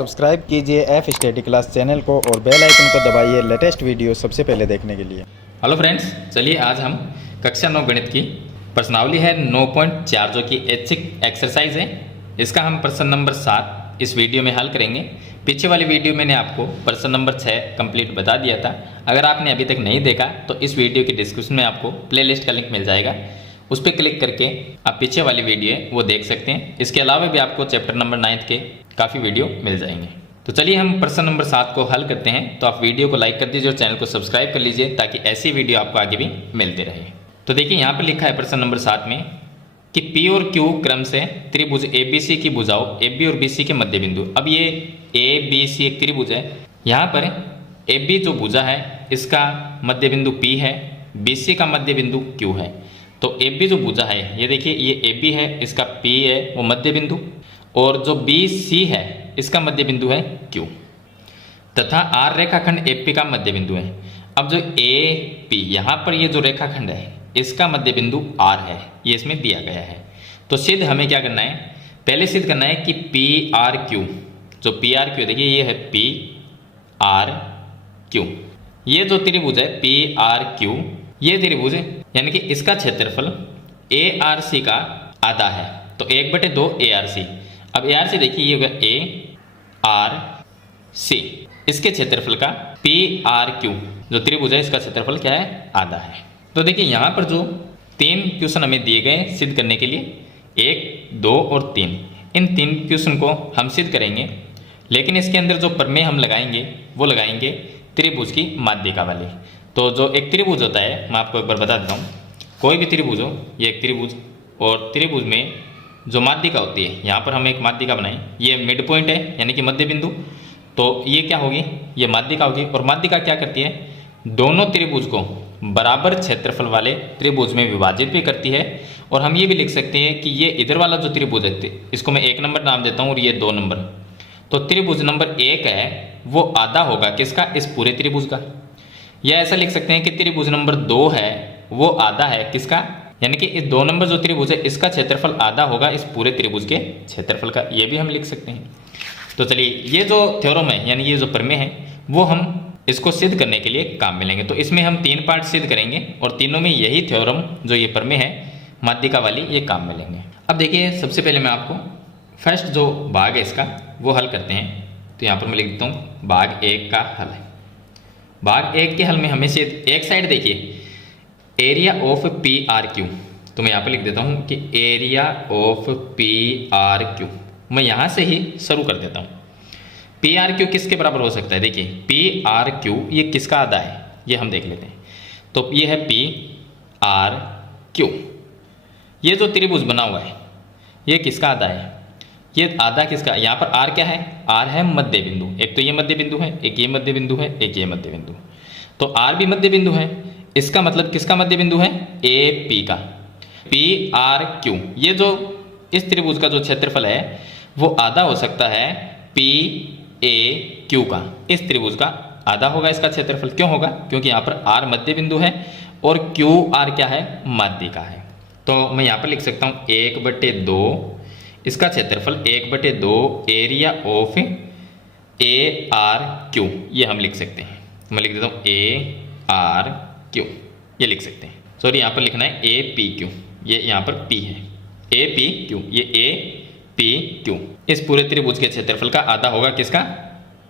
Subscribe कीजिए F study class channel को और बेल आइकन को दबाइए लेटेस्ट वीडियो सबसे पहले देखने के लिए। हेलो फ्रेंड्स, चलिए आज हम कक्षा 9 गणित की प्रश्नावली है 9.4 जो कि ऐच्छिक एक्सरसाइज है। इसका हम प्रश्न नंबर 7 इस वीडियो में हल करेंगे। पीछे वाली वीडियो मैंने आपको प्रश्न नंबर 6 कंप्लीट बता दिया था। अगर आपने अभी तक नहीं देखा तो इस वीडियो की डिस्क्रिप्शन में आपको प्लेलिस्ट का लिंक मिल जाएगा, उस पर क्लिक करके आप पीछे वाली वीडियो है वो देख सकते हैं। इसके अलावा भी आपको चैप्टर नंबर 9 के काफ़ी वीडियो मिल जाएंगे। तो चलिए हम प्रश्न नंबर 7 को हल करते हैं। तो आप वीडियो को लाइक कर दीजिए और चैनल को सब्सक्राइब कर लीजिए ताकि ऐसी वीडियो आपको आगे भी मिलती रहे। तो देखिए यहाँ पर लिखा है प्रश्न नंबर 7 में कि P और Q क्रम से त्रिभुज ABC की भुजाओं AB और BC के मध्य बिंदु। अब ये ABC एक त्रिभुज है। यहाँ पर AB जो भुजा है इसका मध्य बिंदु P है, BC का मध्य बिंदु Q है। तो AB जो भुजा है ये देखिए, ये AB है, इसका P है वो मध्य बिंदु, और जो BC है इसका मध्य बिंदु है Q, तथा R रेखाखंड AP का मध्य बिंदु है। अब जो AP यहाँ पर ये जो रेखाखंड है इसका मध्य बिंदु R है, ये इसमें दिया गया है। तो सिद्ध हमें क्या करना है, पहले सिद्ध करना है कि PRQ, जो PRQ देखिए ये है PRQ, ये जो त्रिभुज है PRQ, ये त्रिभुज यानी कि इसका क्षेत्रफल ARC का आधा है। तो 1/2 ARC। अब ARC देखिए ये होगा ARC, इसके क्षेत्रफल का PRQ जो त्रिभुज है इसका क्षेत्रफल क्या है, आधा है। तो देखिए यहाँ पर जो 3 क्वेश्चन हमें दिए गए सिद्ध करने के लिए, 1, 2 और 3, इन 3 क्वेश्चन को हम सिद्ध करेंगे। लेकिन इसके अंदर जो प्रमेय हम लगाएंगे वो लगाएंगे त्रिभुज की माध्यिका वाली। तो जो एक त्रिभुज होता है मैं आपको एक बार बता देता हूँ, कोई भी त्रिभुज हो, ये एक त्रिभुज, और त्रिभुज में जो माध्यिका होती है, यहाँ पर हम एक माध्यिका बनाएं, ये मिड पॉइंट है यानी कि मध्य बिंदु। तो ये क्या होगी, ये माध्यिका होगी। और माध्यिका क्या करती है, दोनों त्रिभुज को बराबर क्षेत्रफल वाले त्रिभुज में विभाजित भी करती है। और हम ये भी लिख सकते हैं कि ये इधर वाला जो त्रिभुज है इसको मैं 1 नंबर नाम देता हूँ और ये 2 नंबर। तो त्रिभुज नंबर 1 है वो आधा होगा किसका, इस पूरे त्रिभुज का। या ऐसा लिख सकते हैं कि त्रिभुज नंबर 2 है वो आधा है किसका, यानी कि इस 2 नंबर जो त्रिभुज है इसका क्षेत्रफल आधा होगा इस पूरे त्रिभुज के क्षेत्रफल का, ये भी हम लिख सकते हैं। तो चलिए ये जो थ्योरम है यानी ये जो प्रमेय है वो हम इसको सिद्ध करने के लिए काम में लेंगे। तो इसमें हम 3 पार्ट सिद्ध करेंगे और तीनों में यही थ्योरम जो ये प्रमेय है माध्यिका वाली ये काम में लेंगे। अब देखिए सबसे पहले मैं आपको फर्स्ट जो भाग है इसका वो हल करते हैं। तो यहाँ पर मैं लिख देता हूँ भाग 1 का हल है। भाग 1 के हल में हमें से एक साइड देखिए एरिया ऑफ PRQ, तो मैं यहाँ पर लिख देता हूँ कि एरिया ऑफ PRQ। मैं यहाँ से ही शुरू कर देता हूँ। PRQ किसके बराबर हो सकता है, देखिए PRQ ये किसका आधा है ये हम देख लेते हैं। तो ये है PRQ, ये जो त्रिभुज बना हुआ है ये किसका आधा है, ये आधा किसका, यहाँ पर R क्या है, R है मध्य बिंदु। एक तो ये मध्य बिंदु है, एक ये मध्य बिंदु है, एक ये मध्य बिंदु। तो R भी मध्य बिंदु है, इसका मतलब किसका मध्य बिंदु है, AP का। PRQ ये जो इस त्रिभुज का जो क्षेत्रफल है वो आधा हो सकता है PAQ का, इस त्रिभुज का आधा होगा इसका क्षेत्रफल। क्यों होगा, क्योंकि यहाँ पर R मध्य बिंदु है और QR क्या है, माध्यिका है। तो मैं यहाँ पर लिख सकता हूँ 1/2 इसका क्षेत्रफल 1/2 एरिया ऑफ ARQ, ये हम लिख सकते हैं। मैं लिख देता हूँ ARQ, ये लिख सकते हैं। सॉरी यहाँ पर लिखना है APQ, ये यहाँ पर P है, APQ, ये APQ इस पूरे त्रिभुज के क्षेत्रफल का आधा होगा किसका,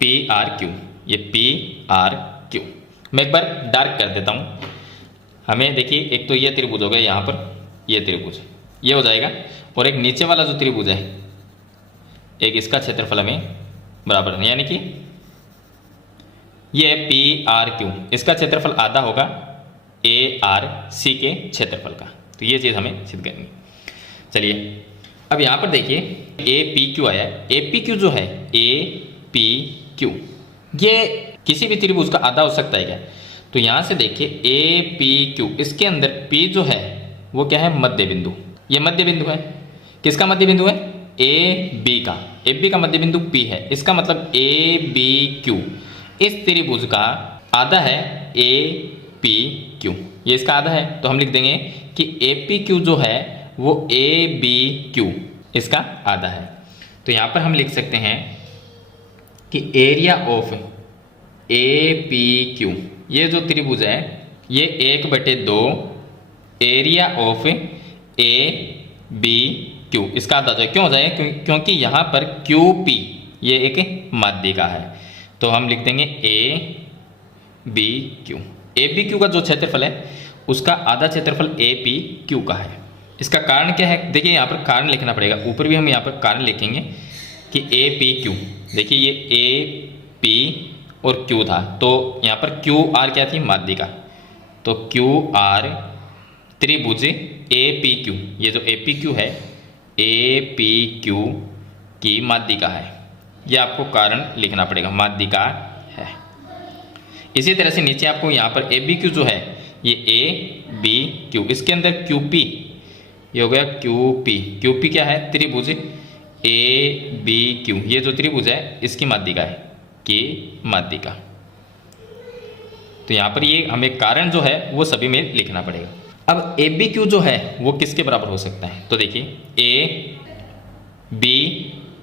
PRQ, ये PRQ। मैं एक बार डार्क कर देता हूँ। हमें देखिए एक तो ये त्रिभुज हो गया, यहाँ पर ये त्रिभुज ये हो जाएगा, और एक नीचे वाला जो त्रिभुज है एक इसका क्षेत्रफल हमें बराबर है, यानी कि ये PRQ इसका क्षेत्रफल आधा होगा ARC के क्षेत्रफल का। तो ये चीज़ हमें सिद्ध करनी। चलिए अब यहाँ पर देखिए APQ आया है। APQ जो है APQ ये किसी भी त्रिभुज का आधा हो सकता है क्या, तो यहाँ से देखिए APQ इसके अंदर P जो है वो क्या है, मध्य बिंदु। ये मध्य बिंदु है, किसका मध्य बिंदु है, AB का। AB का मध्य बिंदु P है, इसका मतलब ABQ इस त्रिभुज का आधा है APQ, ये इसका आधा है। तो हम लिख देंगे कि APQ जो है वो ABQ इसका आधा है। तो यहाँ पर हम लिख सकते हैं कि area of A P Q, ये जो त्रिभुज है ये 1/2 area of A B Q इसका आधा जो है, क्यों हो जाएगा क्योंकि यहाँ पर क्यू पी ये एक माध्यिका है, तो हम लिख देंगे A B Q. A B Q का जो क्षेत्रफल है उसका आधा क्षेत्रफल ए पी क्यू का है। इसका कारण क्या है, देखिए यहाँ पर कारण लिखना पड़ेगा, ऊपर भी हम यहाँ पर कारण लिखेंगे कि ए पी क्यू। देखिए ये ए पी और क्यू था, तो यहाँ पर क्यू आर क्या थी, माध्यिका, तो क्यू आर त्रिभुज ए पी क्यू, ये जो ए पी क्यू है ए पी क्यू की माध्यिका है, ये आपको कारण लिखना पड़ेगा, माध्यिका है। इसी तरह से नीचे आपको यहाँ पर ए बी क्यू जो है ये ए बी क्यू, इसके अंदर क्यू पी ये हो गया क्यू पी क्या है, त्रिभुज ए बी क्यू, ये जो त्रिभुज है इसकी माध्यिका है, की माध्यिका। तो यहाँ पर ये हमें कारण जो है वो सभी में लिखना पड़ेगा। अब ए बी क्यू जो है वो किसके बराबर हो सकता है, तो देखिए ए बी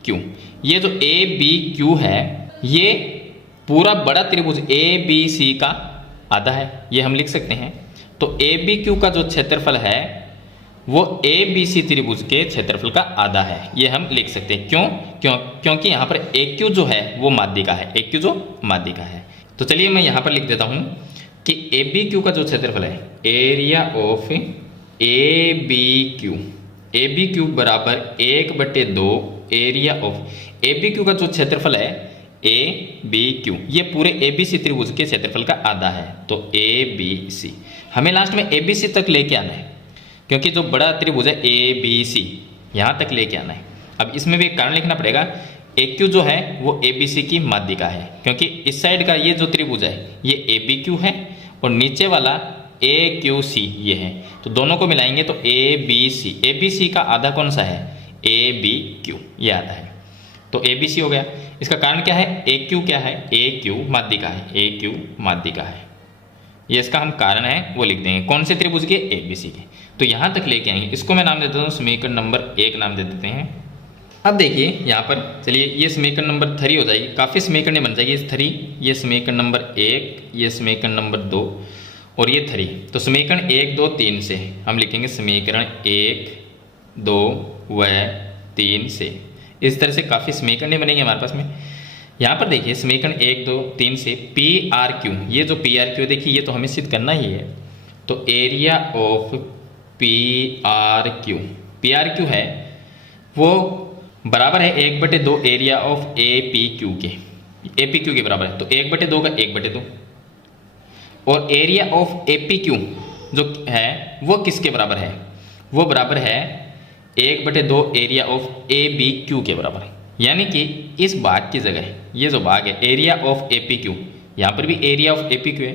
क्यू, ये जो ए बी क्यू है ये पूरा बड़ा त्रिभुज ए बी सी का आधा है, ये हम लिख सकते हैं। तो ए बी क्यू का जो क्षेत्रफल है वो ए बी सी त्रिभुज के क्षेत्रफल का आधा है, ये हम लिख सकते हैं। क्योंकि यहाँ पर ए क्यू जो है वो माध्यिका है, ए क्यू जो माध्यिका है। तो चलिए मैं यहाँ पर लिख देता हूँ कि ए बी क्यू का जो क्षेत्रफल है, area of A B Q बराबर 1/2 area of A B Q का जो क्षेत्रफल है ए बी क्यू, ये पूरे ए बी सी त्रिभुज के क्षेत्रफल का आधा है, तो ए बी सी। हमें लास्ट में ए बी सी तक लेके आना है, क्योंकि जो बड़ा त्रिभुज है ए बी सी यहाँ तक लेके आना है। अब इसमें भी एक कारण लिखना पड़ेगा, ए क्यू जो है वो ए बी सी की माध्यिका है, क्योंकि इस साइड का ये जो त्रिभुज है ये ए बी क्यू है और नीचे वाला ए क्यू सी ये है, तो दोनों को मिलाएंगे तो ए बी सी का आधा कौन सा है, ए बी क्यू, ये आधा है, तो ए बी सी हो गया। इसका कारण क्या है, ए क्यू क्या है, ए क्यू माध्यिका है, ए क्यू माध्यिका है, ये इसका हम कारण है वो लिख देंगे, कौन से त्रिभुज के, ए बी सी के। तो यहाँ तक लेके आएंगे, इसको मैं नाम दे देता हूँ समीकरण नंबर 1 नाम दे देते हैं। अब देखिए यहाँ पर, चलिए ये समीकरण नंबर 3 हो जाएगी, काफ़ी समीकरण बन जाएगी, 3, ये समीकरण नंबर 1, ये समीकरण नंबर 2 और ये 3। तो समीकरण 1, 2, 3 से हम लिखेंगे समीकरण 1, 2 व 3 से। इस तरह से काफ़ी समीकरण बनेंगे हमारे पास में। यहाँ पर देखिए समीकरण 1, 2, 3 से पी आर क्यू, ये जो पी आर क्यू देखिए ये तो हमें सिद्ध करना ही है, तो area of P R Q है वो बराबर है 1/2 area of A P Q के बराबर है, तो 1/2 का 1/2, और area of A P Q जो है वो किसके बराबर है, वो बराबर है 1/2 area of A B Q के बराबर है। यानी कि इस भाग की जगह ये जो भाग है area of A P Q, यहाँ पर भी area of A P Q है,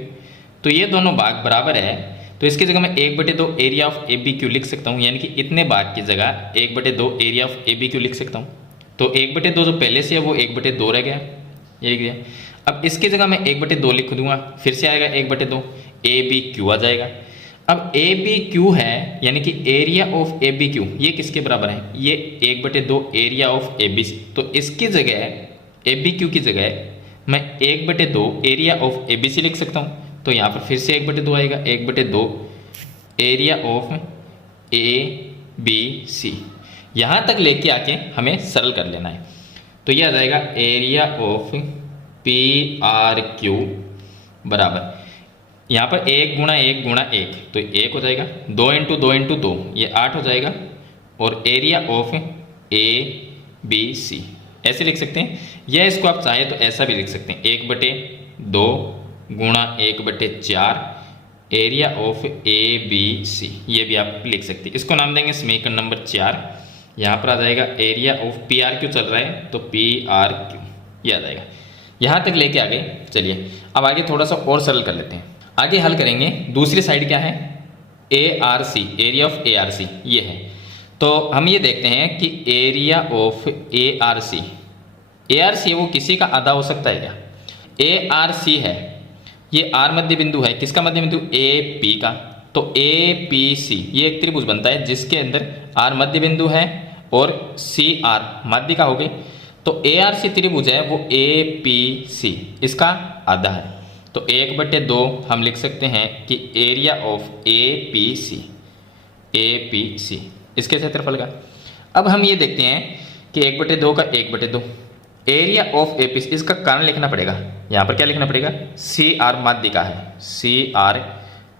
तो ये दोनों भाग बराबर है, तो इसकी जगह मैं 1/2 area of A B Q लिख सकता हूँ, यानी कि इतने भाग की जगह 1/2 area of A B Q लिख सकता हूँ। तो 1/2 जो पहले से है वो 1/2 रह गया, ये लिख दिया। अब इसकी जगह मैं 1/2 लिख दूंगा, फिर से आएगा 1/2, ए बी क्यू आ जाएगा। अब ए बी क्यू है, यानी कि area of A B Q ये किसके बराबर है, ये 1/2 area of A B C, तो इसकी जगह ए बी क्यू की जगह मैं 1/2 area of A B C लिख सकता हूँ। तो यहाँ पर फिर से 1/2 आएगा, 1/2 area of A B C, यहाँ तक लेके आके हमें सरल कर लेना है। तो यह आ जाएगा area of P R Q बराबर, यहाँ पर 1 × 1 × 1 तो 1 हो जाएगा, 2 × 2 × 2 ये 8 हो जाएगा, और area of A B C ऐसे लिख सकते हैं, या इसको आप चाहें तो ऐसा भी लिख सकते हैं 1/2 × 1/4 area of A B C, ये भी आप लिख सकते हैं। इसको नाम देंगे समीकरण नंबर 4। यहाँ पर आ जाएगा area of P R Q चल रहा है, तो पी आर क्यू ये आ जाएगा। यहाँ तक लेके आ गए। चलिए अब आगे थोड़ा सा और सरल कर लेते हैं। आगे हल करेंगे, दूसरी साइड क्या है, A R C, area of A R C ये है। तो हम ये देखते हैं कि area of A R C वो किसी का आधा हो सकता है क्या, ए आर सी है, ये आर मध्य बिंदु है, किसका मध्य बिंदु, ए पी का, तो ए पी सी ये एक त्रिभुज बनता है जिसके अंदर आर मध्य बिंदु है और सी आर माध्यिका हो गई। तो ए आर सी त्रिभुज है वो ए पी सी इसका आधा है। तो 1/2 हम लिख सकते हैं कि area of A P C इसके क्षेत्रफल का। अब हम ये देखते हैं कि 1/2 का 1/2 area of A P C, इसका कारण लिखना पड़ेगा। यहाँ पर क्या लिखना पड़ेगा, सी आर माध्यिका है, सी आर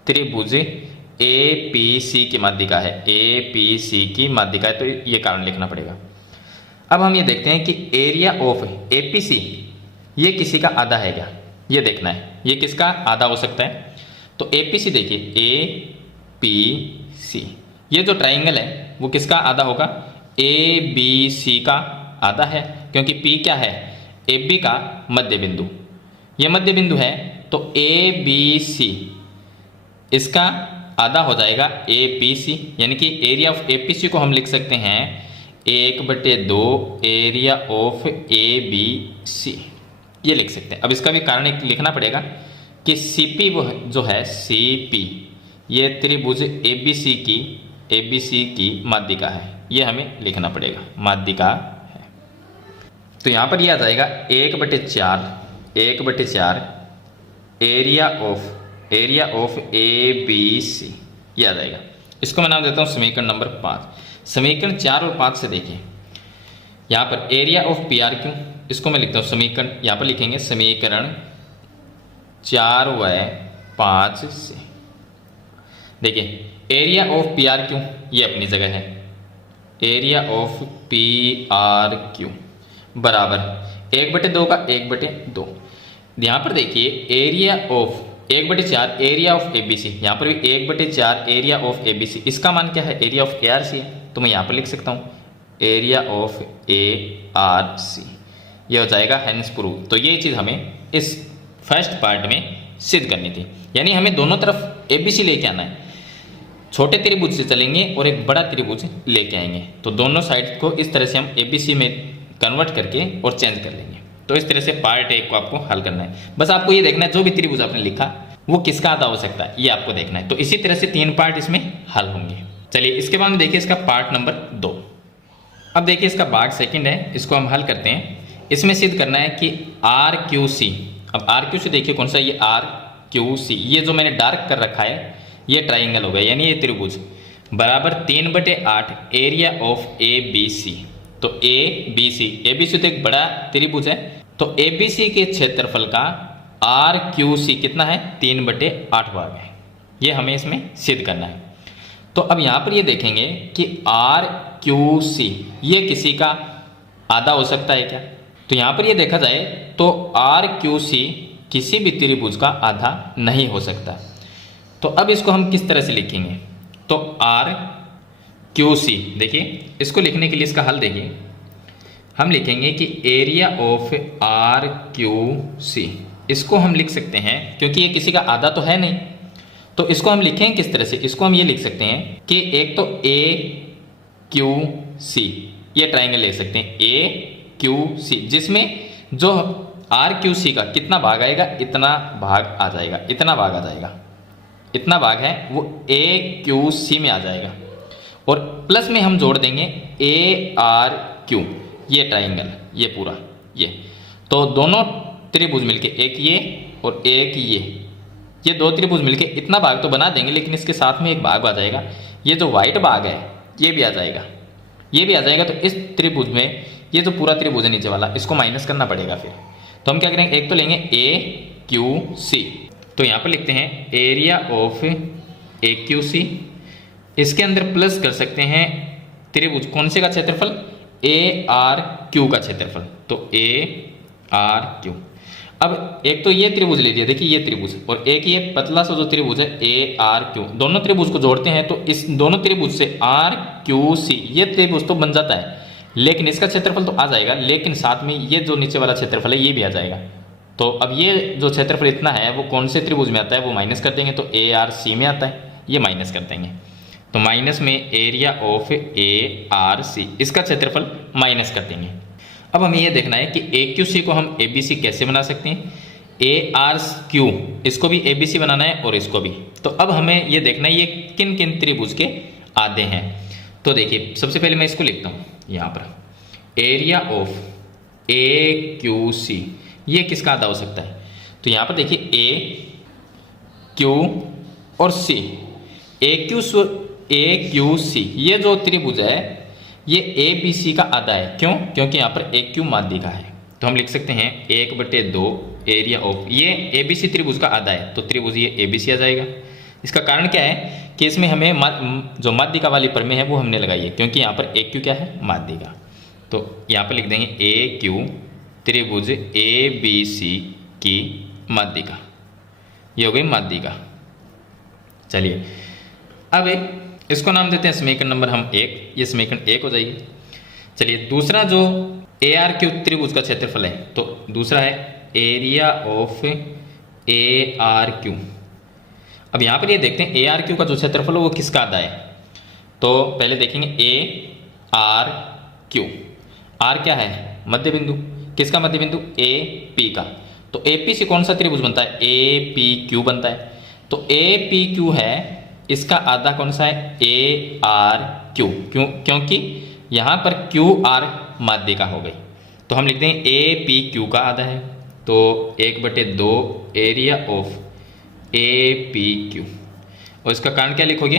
त्रिभुज ए पी सी की माध्यिका है, ए पी सी की माध्यिका है, तो ये कारण लिखना पड़ेगा। अब हम ये देखते हैं कि area of A P C ये किसी का आधा है क्या, ये देखना है, ये किसका आधा हो सकता है। तो ए पी सी देखिए, ए पी सी ये जो ट्राइंगल है वो किसका आधा होगा, ए बी सी का आधा है, क्योंकि पी क्या है, ए बी का मध्य बिंदु, ये मध्य बिंदु है। तो ए बी सी इसका आधा हो जाएगा ए पी सी, यानी कि area of A P C को हम लिख सकते हैं 1/2 area of A B C, ये लिख सकते हैं। अब इसका भी कारण एक लिखना पड़ेगा कि सी पी वो जो है, सी पी ये त्रिभुज ए बी सी की माध्यिका है, ये हमें लिखना पड़ेगा, माध्यिका है। तो यहाँ पर ये आ जाएगा 1/4 area of A B C, ये आ जाएगा। इसको मैं नाम देता हूँ समीकरण नंबर 5। समीकरण 4 और 5 से देखिए, यहाँ पर area of P R Q, इसको मैं लिखता हूँ समीकरण, यहाँ पर लिखेंगे समीकरण 4 व 5 से। देखिए area of P R Q ये अपनी जगह है, area of P R Q बराबर 1/2 का 1/2। यहाँ पर देखिए area of 1/4 area of A B C, यहाँ पर भी 1/4 area of A B C, इसका मान क्या है, area of A R C है, तो मैं यहाँ पर लिख सकता हूँ area of A R C, ये हो जाएगा हेंस प्रूव। तो ये चीज़ हमें इस फर्स्ट पार्ट में सिद्ध करनी थी, यानी हमें दोनों तरफ ए बी सी लेके आना है, छोटे त्रिभुज से चलेंगे और एक बड़ा त्रिभुज लेके आएंगे, तो दोनों साइड को इस तरह से हम ए बी सी में कन्वर्ट करके और चेंज कर लेंगे। तो इस तरह से पार्ट 1 को आपको हल करना है। बस आपको ये देखना है जो भी त्रिभुज आपने लिखा वो किसका आधा हो सकता है, ये आपको देखना है। तो इसी तरह से 3 पार्ट इसमें हल होंगे। चलिए इसके बाद में देखिए इसका पार्ट नंबर 2। अब देखिए इसका भाग सेकंड है, इसको हम हल करते हैं। इसमें सिद्ध करना है कि आर क्यू सी, अब आर क्यू सी देखिए कौन सा, ये आर क्यू सी, ये जो मैंने डार्क कर रखा है ये ट्राइंगल हो गया, यानी ये त्रिभुज बराबर 3/8 area of A B C. तो ए बी सी तो एक बड़ा त्रिभुज है, तो ए बी सी के क्षेत्रफल का आर क्यू सी कितना है, 3/8 भाग है, ये हमें इसमें सिद्ध करना है। तो अब यहाँ पर ये देखेंगे कि आर क्यू सी ये किसी का आधा हो सकता है क्या, तो यहाँ पर ये देखा जाए तो आर क्यू सी किसी भी त्रिभुज का आधा नहीं हो सकता। तो अब इसको हम किस तरह से लिखेंगे, तो आर क्यू सी, देखिए इसको लिखने के लिए इसका हल देखिए, हम लिखेंगे कि area of R Q C, इसको हम लिख सकते हैं क्योंकि ये किसी का आधा तो है नहीं, तो इसको हम लिखें किस तरह से, इसको हम ये लिख सकते हैं कि एक तो ए क्यू सी ये ट्राइंगल ले सकते हैं, ए क्यू सी, जिसमें जो आर क्यू सी का कितना भाग आएगा, इतना भाग आ जाएगा, इतना भाग आ जाएगा, इतना भाग है वो ए क्यू सी में आ जाएगा, और प्लस में हम जोड़ देंगे ए आर क्यू, ये ट्राइंगल ये पूरा ये, तो दोनों त्रिभुज मिलके एक ये और एक ये 2 त्रिभुज मिलके इतना भाग तो बना देंगे, लेकिन इसके साथ में एक भाग आ जाएगा, ये जो व्हाइट भाग है ये भी आ जाएगा, ये भी आ जाएगा। तो इस त्रिभुज में ये जो पूरा त्रिभुज है नीचे वाला, इसको माइनस करना पड़ेगा। फिर तो हम क्या करेंगे, एक तो लेंगे ए क्यू सी, तो यहाँ पर लिखते हैं area of A Q C, इसके अंदर प्लस कर सकते हैं त्रिभुज कौन से का क्षेत्रफल, ए आर क्यू का क्षेत्रफल, तो ए आर क्यू। अब एक तो ये त्रिभुज ले लिया, देखिए ये त्रिभुज, और एक ये पतला सा जो त्रिभुज है ए आर क्यू, दोनों त्रिभुज को जोड़ते हैं तो इस दोनों त्रिभुज से आर क्यू सी ये त्रिभुज तो बन जाता है, लेकिन इसका क्षेत्रफल तो आ जाएगा, लेकिन साथ में ये जो नीचे वाला क्षेत्रफल है ये भी आ जाएगा। तो अब ये जो क्षेत्रफल इतना है वो कौन से त्रिभुज में आता है, वो माइनस कर देंगे, तो ए आर सी में आता है, ये माइनस कर देंगे, तो माइनस में area of A R C, इसका क्षेत्रफल माइनस कर देंगे। अब हमें ये देखना है कि ए क्यू सी को हम ए बी सी कैसे बना सकते हैं, ए आर क्यू इसको भी ए बी सी बनाना है और इसको भी। तो अब हमें ये देखना है ये किन किन त्रिभुज के आधे हैं। तो देखिए सबसे पहले मैं इसको लिखता हूँ यहाँ पर, area of A Q C, ये किसका आधा हो सकता है? तो यहाँ पर देखिए ए क्यू और सी, ए क्यू सी, ये जो त्रिभुज है ये ए बी सी का आधा है। क्यों? क्योंकि यहाँ पर ए क्यू माध्य का है, तो हम लिख सकते हैं 1/2 एरिया ऑफ, ये ए बी सी त्रिभुज का आधा है, तो त्रिभुज ये ए बी सी आ जाएगा। इसका कारण क्या है कि इसमें हमें जो माध्यिका वाली प्रमेय है वो हमने लगाई है, क्योंकि यहाँ पर ए क्यू क्या है? माध्यिका। तो यहाँ पर लिख देंगे ए क्यू त्रिभुज ए बी सी की माध्यिका, ये हो गई माध्यिका। चलिए अब इसको नाम देते हैं समीकरण नंबर हम 1, ये समीकरण 1 हो जाएगी। चलिए दूसरा जो ए आर क्यू त्रिभुज का क्षेत्रफल है, तो दूसरा है area of A R Q. अब यहाँ पर ये देखते हैं ए आर क्यू का जो क्षेत्रफल है वो किसका आधा है। तो पहले देखेंगे ए आर क्यू, आर क्या है? मध्य बिंदु। किसका मध्य बिंदु? ए पी का। तो ए पी से कौन सा त्रिभुज बनता है? ए पी क्यू बनता है। तो ए पी क्यू है, इसका आधा कौन सा है? A R Q. क्योंकि यहाँ पर क्यू आर माध्यिका हो गई, तो हम लिख देंगे ए पी क्यू का आधा है, तो 1/2 area of A P Q. और इसका कारण क्या लिखोगे?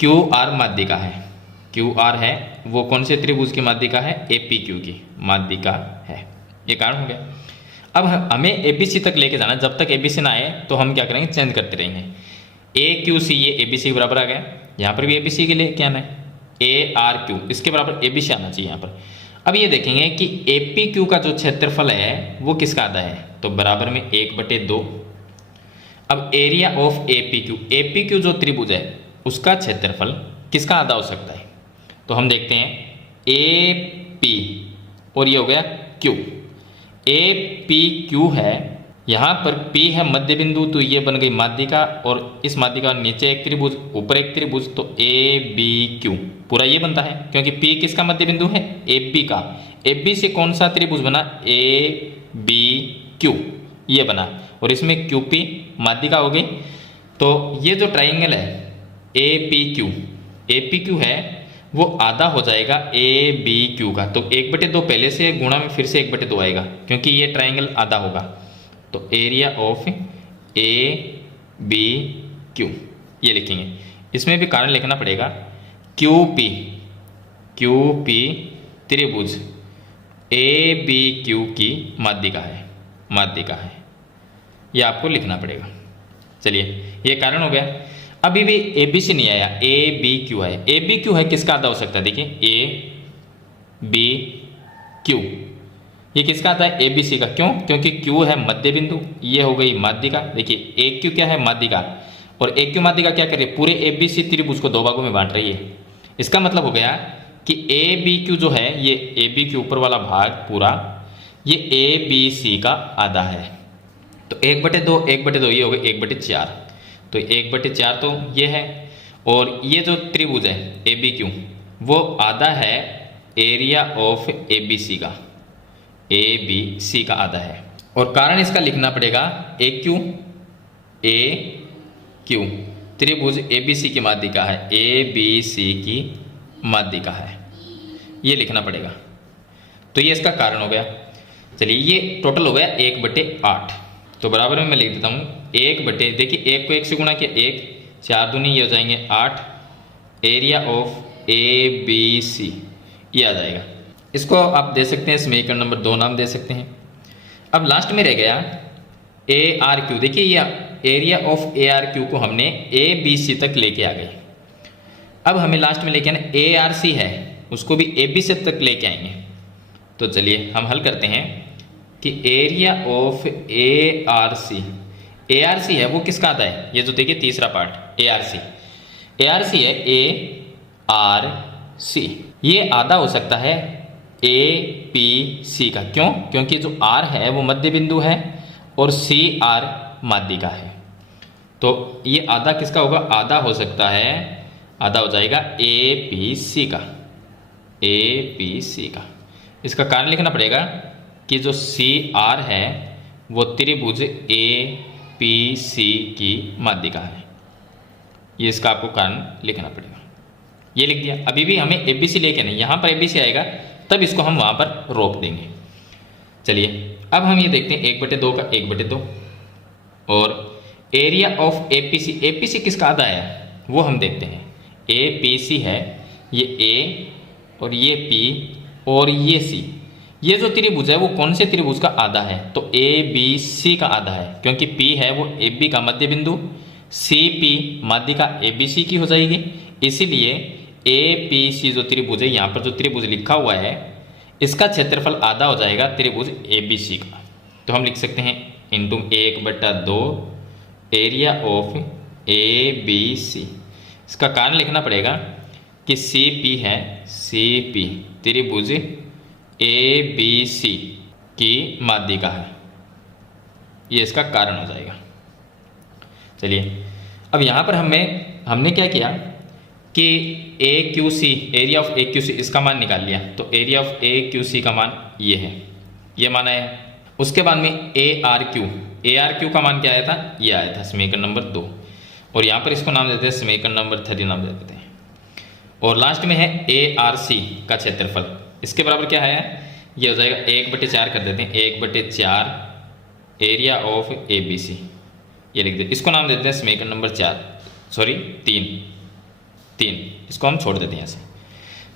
क्यू आर माध्यिका है, क्यू आर है वो कौन से त्रिभुज की माध्यिका है? ए पी क्यू की माध्यिका है, ये कारण हो गया। अब हमें ए बी सी तक लेके जाना, जब तक ए बी सी ना आए तो हम क्या करेंगे? चेंज करते रहेंगे। ए क्यू सी, ये ए बी सी के बराबर आ गया, यहाँ पर भी ए बी सी के लिए क्या आना है? ए आर क्यू, इसके बराबर ए बी सी आना चाहिए यहाँ पर। अब ये देखेंगे कि ए पी क्यू का जो क्षेत्रफल है वो किसका आधा है, तो बराबर में 1/2। अब area of A P Q जो त्रिभुज है उसका क्षेत्रफल किसका आधा हो सकता है? तो हम देखते हैं ए पी और ये हो गया क्यू। ए पी क्यू है, यहाँ पर P है मध्य बिंदु, तो ये बन गई माध्यिका, और इस माध्यिका नीचे एक त्रिभुज ऊपर एक त्रिभुज, तो ए बी क्यू पूरा ये बनता है, क्योंकि P किसका मध्य बिंदु है? ए बी का। ए बी से कौन सा त्रिभुज बना? ए बी क्यू, ये बना, और इसमें क्यू पी माध्यिका हो गई। तो ये जो ट्राइंगल है ए पी क्यू है वो आधा हो जाएगा ए बी क्यू का। तो 1/2 पहले से गुणा में फिर से 1/2 आएगा, क्योंकि ये ट्राइंगल आधा होगा। तो area of A B Q ये लिखेंगे। इसमें भी कारण लिखना पड़ेगा, क्यू पी त्रिभुज ए बी क्यू की माध्यिका है, ये आपको लिखना पड़ेगा। चलिए ये कारण हो गया। अभी भी ए बी सी नहीं आया, ए बी क्यू है। ए बी क्यू है, किसका आधा हो सकता है? देखिए ए बी क्यू, ये किसका आता है? ए बी सी का। क्यों? क्योंकि क्यू है मध्य बिंदु, ये हो गई माध्यिका। देखिए ए क्यू क्या है? माध्यिका, और ए क्यू माध्यिका क्या कर रही है? पूरे ए बी सी त्रिभुज को 2 भागों में बांट रही है। इसका मतलब हो गया कि ए बी क्यू जो है, ये ए बी क्यू ऊपर वाला भाग पूरा ये ए बी सी का आधा है। तो 1/2 ये हो गई 1/4, तो 1/4 तो ये है, और ये जो त्रिभुज है ए बी क्यू वो आधा है area of A B C का, ए बी सी का आधा है। और कारण इसका लिखना पड़ेगा ए क्यू त्रिभुज ए बी सी की माध्यिका है, ए बी सी की माध्यिका है, ये लिखना पड़ेगा। तो ये इसका कारण हो गया। चलिए ये टोटल हो गया 1/8, तो बराबर में मैं लिख देता हूँ 1/, देखिए 1 को 1 से गुणा किया, 1 4 दूनी ये हो जाएंगे 8, area of A B C ये आ जाएगा। इसको आप दे सकते हैं समीकरण नंबर 2 नाम दे सकते हैं। अब लास्ट में रह गया ए आर क्यू। देखिए ये area of A R Q को हमने ए बी सी तक लेके आ गए। अब हमें लास्ट में लेके आना ए आर सी है, उसको भी ए बी सी तक लेके आएंगे। तो चलिए हम हल करते हैं कि area of A R C है वो किसका आता है? ये जो देखिए तीसरा पार्ट ए आर सी है ए आर सी, ये आधा हो सकता है ए पी सी का। क्यों? क्योंकि जो आर है वो मध्य बिंदु है और सी आर माध्यिका है, तो ये आधा किसका होगा? आधा हो सकता है, आधा हो जाएगा ए पी सी का। इसका कारण लिखना पड़ेगा कि जो सी आर है वो त्रिभुज ए पी सी की माध्यिका है, ये इसका आपको कारण लिखना पड़ेगा। ये लिख दिया। अभी भी हमें ए बी सी लेके नहीं, यहाँ पर ए बी सी आएगा तब इसको हम वहाँ पर रोक देंगे। चलिए अब हम ये देखते हैं 1/2 का 1/2 और एरिया ऑफ एपीसी, एपीसी किसका आधा है वो हम देखते हैं। एपीसी है ये ए और ये पी और ये सी, ये जो त्रिभुज है वो कौन से त्रिभुज का आधा है, तो ए बी सी का आधा है, क्योंकि पी है वो ए बी का मध्य बिंदु, सी पी माध्यिका ए बी सी की हो जाएगी, इसीलिए ए पी सी जो त्रिभुज है, यहाँ पर जो त्रिभुज लिखा हुआ है इसका क्षेत्रफल आधा हो जाएगा त्रिभुज ए बी सी का। तो हम लिख सकते हैं into 1/2 area of A B C. इसका कारण लिखना पड़ेगा कि सी पी है, सी पी त्रिभुज ए बी सी की माध्यिका है, ये इसका कारण हो जाएगा। चलिए अब यहाँ पर हमने क्या किया कि A Q C, area of A Q C इसका मान निकाल लिया, तो area of A Q C का मान ये है, ये मान आया। उसके बाद में ए आर क्यू का मान क्या आया था, ये आया था समीकरण नंबर 2, और यहाँ पर इसको नाम देते हैं समीकरण नंबर 3 नाम दे देते हैं। और लास्ट में है ए आर सी का क्षेत्रफल, इसके बराबर क्या है, ये हो जाएगा 1/4 कर देते हैं, 1/4 area of A B C, ये लिख देते, इसको नाम देते हैं समीकरण नंबर 3, इसको हम छोड़ देते हैं ऐसे।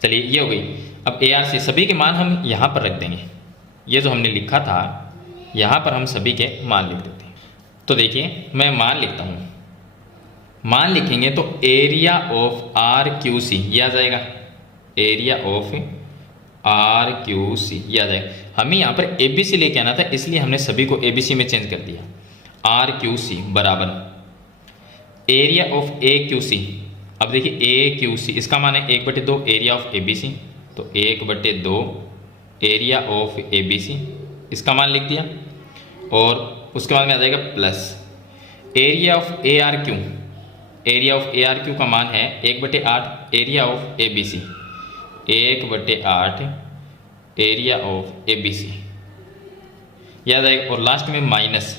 चलिए ये हो गई। अब ए आर सी सभी के मान हम यहाँ पर रख देंगे, ये जो हमने लिखा था यहाँ पर हम सभी के मान लिख देते हैं। तो देखिए मैं मान लिखता हूँ, मान लिखेंगे तो area of R Q C ये आ जाएगा, area of R Q C ये आ जाएगा। हमें यहाँ पर ए बी सी लेके आना था, इसलिए हमने सभी को ए बी सी में चेंज कर दिया। आर क्यू सी बराबर area of A Q C, अब देखिए ए क्यू सी इसका मान है 1/2 area of A B C, तो 1/2 area of A B C इसका मान लिख दिया, और उसके बाद में आ जाएगा plus area of A R Q, area of A R Q का मान है 1/8 area of A B C, 1/8 area of A B C याद आएगा, और लास्ट में minus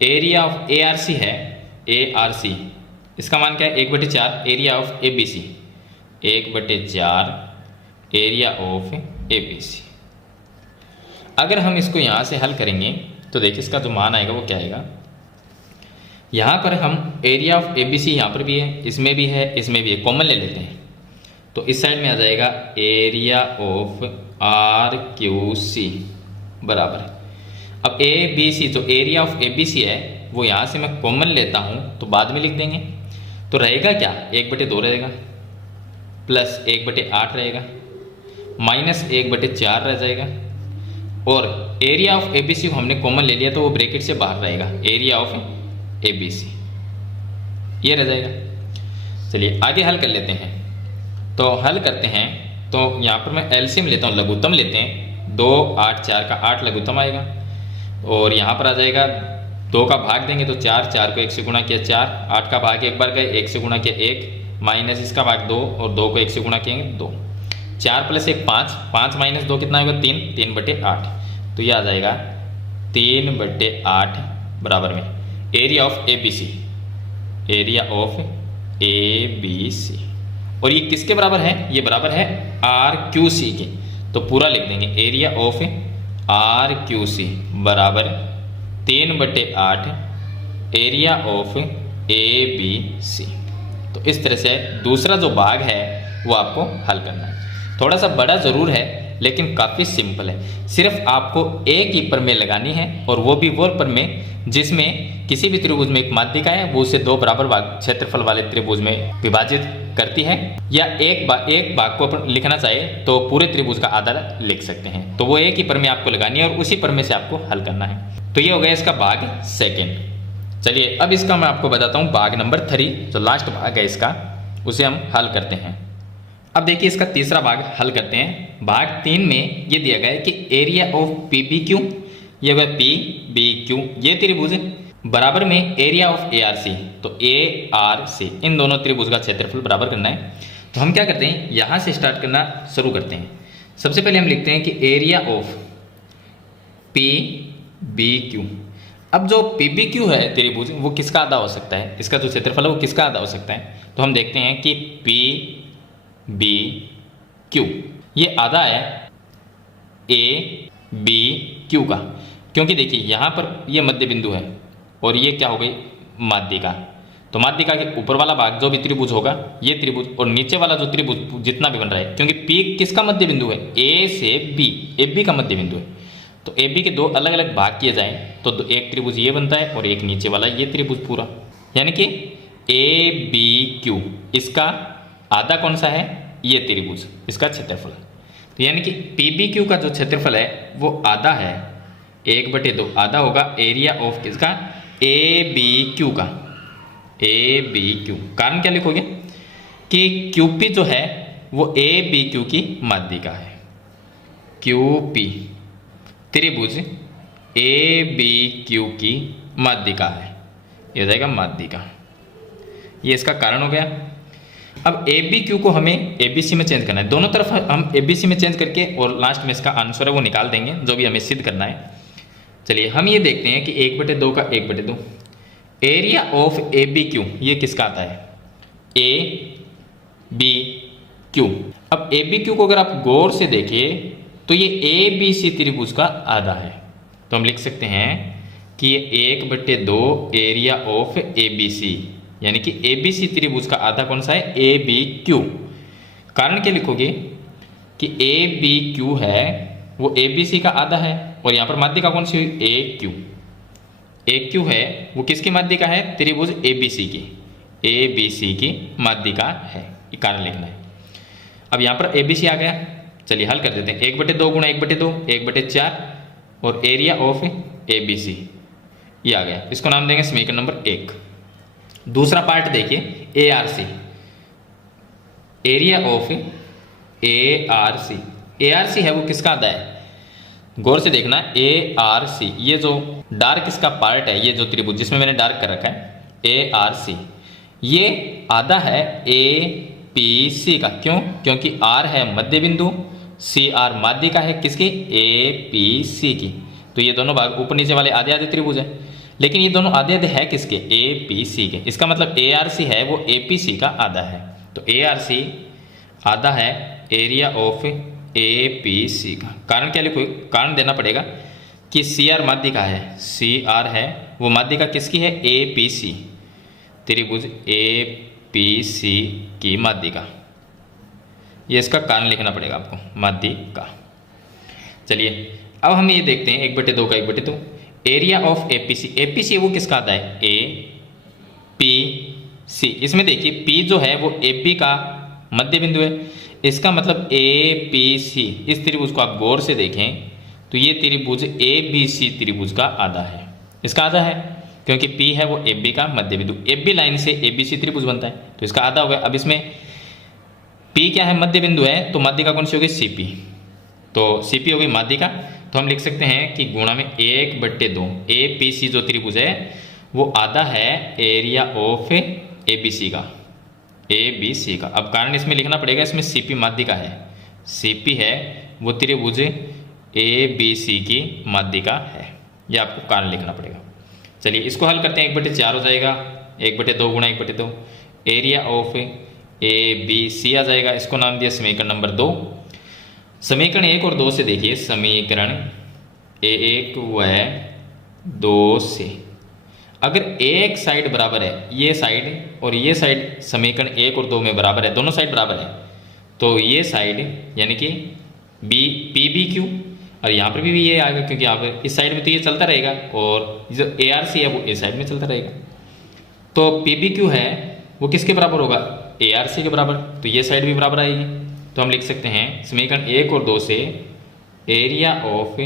area of A R C है, ए आर सी इसका मान क्या है 1/4 area of A B C, 1/4 area of A B C. अगर हम इसको यहाँ से हल करेंगे तो देखिए इसका जो मान आएगा वो क्या आएगा, यहाँ पर हम area of A B C यहाँ पर भी है, इसमें भी है, इसमें भी है, कॉमन ले लेते हैं, तो इस साइड में आ जाएगा area of R Q C बराबर। अब ए बी सी जो area of A B C है वो यहाँ से मैं कॉमन लेता हूँ तो बाद में लिख देंगे, तो रहेगा क्या 1/2 रहेगा, प्लस 1/8 रहेगा, माइनस 1/4 रह जाएगा, और area of A B C को हमने कॉमन ले लिया तो वो ब्रैकेट से बाहर रहेगा, area of A B C ये रह जाएगा। चलिए आगे हल कर लेते हैं, तो हल करते हैं, तो यहाँ पर मैं एलसीएम लेता हूँ, लघुत्तम लेते हैं, 2 8 4 का 8 लघुत्तम आएगा, और यहाँ पर आ जाएगा 2 का भाग देंगे तो 4, 4 को 1 से गुणा किया 4, 8 का भाग एक बार गए, 1 से गुणा किया 1, माइनस इसका भाग 2, और 2 को 1 से गुणा किएंगे 2, 4 + 1 5, 5 - 2 कितना होगा 3, 3/8, तो ये आ जाएगा 3/8 बराबर में area of A B C, area of A B C, और ये किसके बराबर है, ये बराबर है आर क्यू सी के, तो पूरा लिख देंगे area of R Q C बराबर 3/8 area of A B C. तो इस तरह से दूसरा जो भाग है वो आपको हल करना है, थोड़ा सा बड़ा ज़रूर है लेकिन काफ़ी सिंपल है, सिर्फ आपको एक ही प्रमेय लगानी है, और वो भी वो प्रमेय जिसमें किसी भी त्रिभुज में एक माध्यिका है वो उसे 2 बराबर भाग क्षेत्रफल वाले त्रिभुज में विभाजित करती है, या एक भाग को अपन लिखना चाहे तो पूरे त्रिभुज का आधा लिख सकते हैं, तो वो एक ही प्रमेय आपको लगानी है और उसी प्रमेय से आपको हल करना है। तो ये हो गया इसका भाग सेकेंड। चलिए अब इसका मैं आपको बताता हूँ भाग नंबर 3, जो लास्ट भाग है इसका, उसे हम हल करते हैं। अब देखिए इसका तीसरा भाग हल करते हैं। भाग 3 में ये दिया गया है कि area of P B Q, ये वह पी बी क्यू ये त्रिभुज बराबर में area of A R C, तो ए आर सी इन दोनों त्रिभुज का क्षेत्रफल बराबर करना है। तो हम क्या करते हैं, यहाँ से स्टार्ट करना शुरू करते हैं। सबसे पहले हम लिखते हैं कि area of P B Q. अब जो पी बी क्यू है त्रिभुज वो किसका आधा हो सकता है, इसका जो क्षेत्रफल है वो किसका आधा हो सकता है, तो हम देखते हैं कि पी बी क्यू ये आधा है ए बी क्यू का, क्योंकि देखिए यहाँ पर ये मध्य बिंदु है और ये क्या हो गई माध्यिका। तो माध्यिका के ऊपर वाला भाग जो भी त्रिभुज होगा ये त्रिभुज, और नीचे वाला जो त्रिभुज जितना भी बन रहा है, क्योंकि पी किसका मध्य बिंदु है, ए से बी, ए बी का मध्य बिंदु है। तो ए बी के दो अलग अलग भाग किए जाएं तो एक त्रिभुज ये बनता है और एक नीचे वाला ये त्रिभुज पूरा, यानी कि ए बी क्यू, इसका आधा कौन सा है, ये त्रिभुज, इसका क्षेत्रफल। तो यानी कि पी बी क्यू का जो क्षेत्रफल है वो आधा है, 1/2 आधा होगा एरिया ऑफ किसका, ए बी क्यू का, ए बी क्यू। कारण क्या लिखोगे कि क्यू पी जो है वो ए बी क्यू की माध्यिका है, क्यू पी त्रिभुज ए बी क्यू की माध्यिका है, ये हो जाएगा माध्यिका, ये इसका कारण हो गया। अब ए बी क्यू को हमें ए बी सी में चेंज करना है, दोनों तरफ हम ए बी सी में चेंज करके और लास्ट में इसका आंसर है वो निकाल देंगे जो भी हमें सिद्ध करना है। चलिए हम ये देखते हैं कि 1/2 का 1/2 area of A B Q, ये किसका आता है, ए बी क्यू। अब ए बी क्यू को अगर आप गौर से देखिए तो ये ए बी सी त्रिभुज का आधा है, तो हम लिख सकते हैं कि ये 1/2 area of A B C, यानी कि ए बी सी त्रिभुज का आधा कौन सा है, ए बी क्यू। कारण क्या लिखोगे कि ए बी क्यू है वो ए बी सी का आधा है, और यहाँ पर माध्यिका कौन सी हुई, ए क्यू। ए क्यू है वो किसकी माध्यिका है, त्रिभुज ए बी सी की, ए बी सी की माध्यिका है, ये कारण लिखना है। अब यहाँ पर ए बी सी आ गया, चलिए हल कर देते हैं। 1/2 गुणा 1/2 1/4 और area of A B C ये आ गया, इसको नाम देंगे समीकरण नंबर 1। दूसरा पार्ट देखिए A R C, area of A R C, A R C है वो किसका आधा है, गौर से देखना, ए आर सी ये जो डार्क इसका पार्ट है, ये जो त्रिभुज जिसमें मैंने डार्क कर रखा है ए आर सी, ये आधा है ए पी सी का, क्यों, क्योंकि आर है मध्य बिंदु, सी आर माध्यिका है किसकी, ए पी सी की। तो ये दोनों भाग ऊपर नीचे वाले आधे आधे त्रिभुज है, लेकिन ये दोनों आधे आधे है किसके, ए पी सी के। इसका मतलब ए आर सी है वो ए पी सी का आधा है, तो ए आर सी आधा है area of A P C का। कारण क्या लिखो, कारण देना पड़ेगा कि सी आर माध्यिका है, सी आर है वो माध्यिका किसकी है, ए पी सी, त्रिभुज ए पी सी की माध्यिका, ये इसका कारण लिखना पड़ेगा आपको, माध्यिका। चलिए अब हम ये देखते हैं 1/2 का 1/2 area of A P C, A P C वो किसका आता है, ए पी सी। इसमें देखिए पी जो है वो ए पी का मध्य बिंदु है, इसका मतलब ए पी सी, इस त्रिभुज को आप गौर से देखें तो ये त्रिभुज ए बी सी त्रिभुज का आधा है, इसका आधा है क्योंकि पी है वो ए बी का मध्य बिंदु, ए बी लाइन से ए बी सी त्रिभुज बनता है, तो इसका आधा हो गया। अब इसमें पी क्या है, मध्य बिंदु है, तो माध्यिका कौन सी होगी, सी पी, तो सी पी हो गई माध्यिका। तो हम लिख सकते हैं कि गुणा में 1/2 ए पी सी जो त्रिभुज है वो आधा है area of A B C का, ए बी सी का। अब कारण इसमें लिखना पड़ेगा, इसमें सी पी माध्यिका है, सी पी है वो त्रिभुज ए बी सी की माध्यिका है, ये आपको कारण लिखना पड़ेगा। चलिए इसको हल करते हैं, 1/4 हो जाएगा, 1/2 गुणा 1/2 area of A B C आ जाएगा, इसको नाम दिया समीकरण नंबर 2। समीकरण 1 और 2 से देखिए, समीकरण 1 व 2 से अगर एक साइड बराबर है, ये साइड और ये साइड समीकरण 1 और 2 में बराबर है, दोनों साइड बराबर है, तो ये साइड यानी कि बी पी बी क्यू, और यहाँ पर भी ये आएगा क्योंकि यहाँ पर इस साइड में तो ये चलता रहेगा और जो ए आर सी है वो ए साइड में चलता रहेगा, तो पी बी क्यू है वो किसके बराबर होगा, ए आर सी के बराबर, तो ये साइड भी बराबर आएगी। तो हम लिख सकते हैं समीकरण 1 और 2 से area of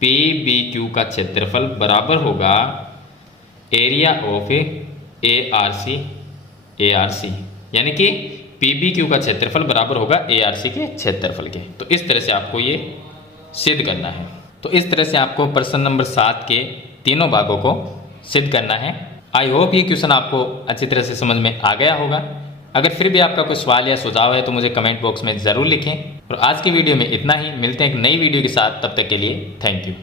P B Q का क्षेत्रफल बराबर होगा area of A R C, यानी कि पी बी क्यू का क्षेत्रफल बराबर होगा ए आर सी के क्षेत्रफल के। तो इस तरह से आपको ये सिद्ध करना है। तो इस तरह से आपको प्रश्न नंबर 7 के तीनों भागों को सिद्ध करना है। आई होप ये क्वेश्चन आपको अच्छी तरह से समझ में आ गया होगा। अगर फिर भी आपका कोई सवाल या सुझाव है तो मुझे कमेंट बॉक्स में ज़रूर लिखें। और आज की वीडियो में इतना ही, मिलते हैं एक नई वीडियो के साथ, तब तक के लिए थैंक यू।